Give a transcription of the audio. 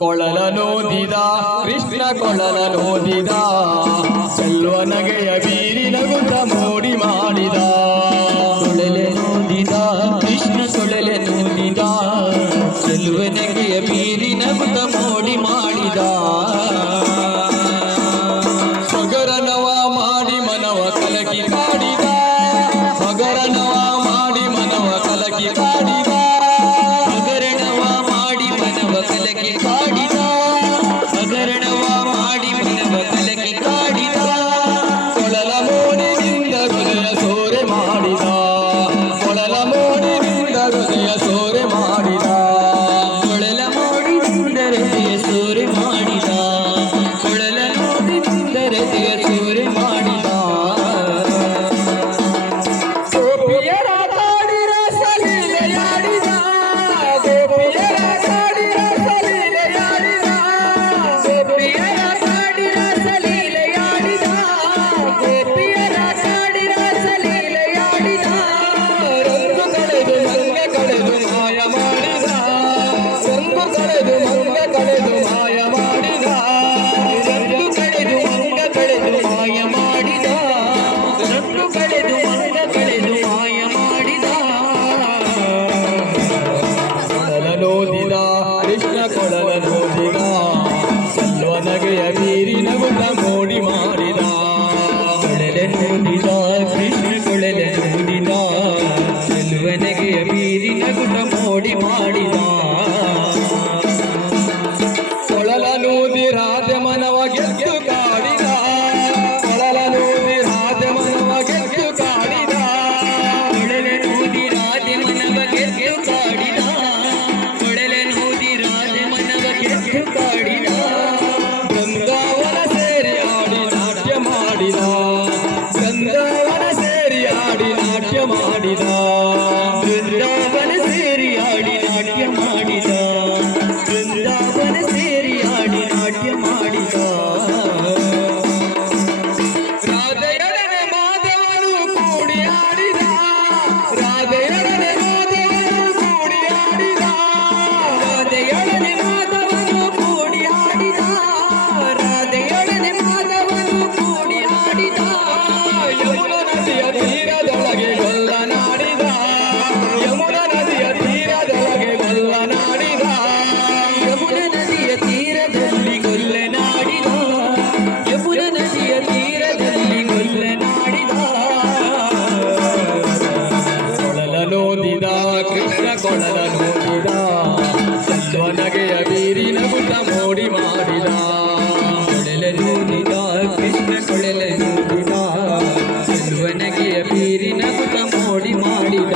ಕೊಳಲನೋದಿದ ಕೃಷ್ಣ ಕೊಳಲನೋದಿದ ಚೆಲ್ವ ನಗೆಯ ಬೀರಿ ನಗುತ್ತ ಮೋಡಿ ಮಾಡಿದ ಕೊಳಲನೋದಿದ ಕೃಷ್ಣ ಕೊಳಲನೋದಿದ ಚೆಲ್ವ ನಗೆಯ ಬೀರಿ ನಗುತ್ತ ಮೋಡಿ ಮಾಡಿದ ಸೊಗರನವ ಮಾಡಿ ಮನವ ಕಲಕಿ ಕಾಡಿದ ಸೊಗರನವ ಮಾಡಿ ಮನವ ಕಲಕಿ ಕಾಡಿದ ಹಗರಣವ ಮಾಡಿ ಮನವ ಕಲಕಿ ಕಾಡಿದ ಹಗರಣವ ಮಾಡಿ ಮನವ ಕಲಕಿ ಕಾಡಿದ ಕೊಳಲ ಮೋಡಿನಿಂದ ಹೃದಯ ಸೋರೆ ಮಾಡಿದ ಕೊಳಲ ಮೋಡಿನಿಂದ ಹೃದಯ ಸೋರೆ ಮಾಡಿದ ಕೊಳಲ ಮೋಡಿನಿಂದ ಹೃದಯ ಸೋರೆ ಮಾಡಿದ ಕೊಳಲ ಮೋಡಿನಿಂದ ಹೃದಯ ಸೋರೆ ಮಾಡಿದ ಗೋಪಿಯರ ಕಾಡಿರ ಸಲೀಲೆಯಾಡಿದ ಗೋಪಿಯರ ಕಾಡಿರ ಸಲೀಲೆಯಾಡಿದ ಗೋಪಿಯರ ಕಾಡಿನ ಸಲೀಲೆಯಾಡಿದ ಗೋಪಿಯರ ಕಾಡಿನ ಸಲೀಲೆಯಾಡಿದ ರಂಗು ಕಳೆದು ಮಂಗ ಕಳೆದು ಮಾಯ ಮಾಡಿದ ರಂಗು ಕಳೆದು ಮಂಗ ಕಳೆದು ಮಾಯ ಮಾಡಿದ ರಂಗು ಕಳೆದು ಮಂಗ ಕಳೆದು ಮಾಯ ಮಾಡಿದ ರಂಗು ಕಳೆದು ಮಂಗ ಕಳೆದು ಮಾಯ ಮಾಡಿದ ಕೊಳಲನೋದಿದ ಕೃಷ್ಣ ಕೊಳಲನೋದಿದ ಚೆಲ್ವ ನಗೆಯ ಬೀರಿ ನಗುತ್ತ ಮೋಡಿ ಮಾಡಿದ ಕೊಳಲನೋದಿದ ಕೃಷ್ಣ ಕೊಳಲನೋದಿದ ಚೆಲುವ ನಗೆಯ ಬೀರಿ ನಗುತ್ತ ಮೋಡಿ ಮಾಡಿದ ಕೊಳಲನೂದಿ ರಾಜ ಮನವ ಗೆದ್ದು ಕಾಡಿದ ಕೊಳಲನೂದಿ ರಾಜ ಮನವ ಗೆದ್ದು ಕಾಡಿದ ಕೊಳಲನೂದಿ ರಾಜ ಮನವ ಗೆದ್ದು ಕಾಡಿದ ಕೊಳಲನೂದಿ ರಾಜ ಮನವ ಗೆದ್ದು ಕಾಡಿದ ಬೃಂದಾವನ ಸೇರಿ ಆಡಿ ನಾಟ್ಯ ಮಾಡಿದ ಬೃಂದಾವನ ಸೇರಿ ಆಡಿ ನಾಟ್ಯ ಮಾಡಿದ ಬೃಂದಾವನ ಸೇರಿ ಆಡಿ ನಾಟ್ಯ ಮಾಡಿದ ಬೃಂದಾವನ ಸೇರಿ ಆಡಿ ನಾಟ್ಯ ಮಾಡಿದ ರಾಧೆಯೊಡನೆ ಮಾಧವನು ಕೂಡಿ ಆಡಿದ ರಾಧೆಯೊಡನೆ ಮಾಧವನು ಕೂಡಿ ಆಡಿದ ರಾಧೆಯೊಡನೆ ಮಾಧವನು ಕೂಡಿ ಆಡಿದ ರಾಧೆಯೊಡನೆ ಮಾಧವನು ಕೂಡಿ ಆಡಿದ ಯಮುನಾ ನದಿಯ ತೀರದೊಳಗೆ ಗೊಲ್ಲನಾಡಿದ ಯಮುನಾ ನದಿಯ ತೀರದೊಳಗೆ ಗೊಲ್ಲನಾಡಿದ ಯಮುನಾ ನದಿಯ ತೀರದಲ್ಲಿ ಗೊಲ್ಲನಾಡಿದ ಯಮುನಾ ನದಿಯ ತೀರದಲ್ಲಿ ಗೊಲ್ಲನಾಡಿದ ಕೊಳಲನೋದಿದ ಕೃಷ್ಣ ಕೊಳಲನೋದಿದ ಚೆಲ್ವ ನಗೆಯ ಬೀರಿ ನಗುತ್ತ ಮೋಡಿ ಮಾಡಿದ ಕೊಳಲನೂದಿದ ಕೃಷ್ಣ ಕೊಳಲನೂದಿದ ಚೆಲುವ ನಗೆಯ ಬೀರಿ ನಗುತ್ತ ಮೋಡಿ ಮಾಡಿದ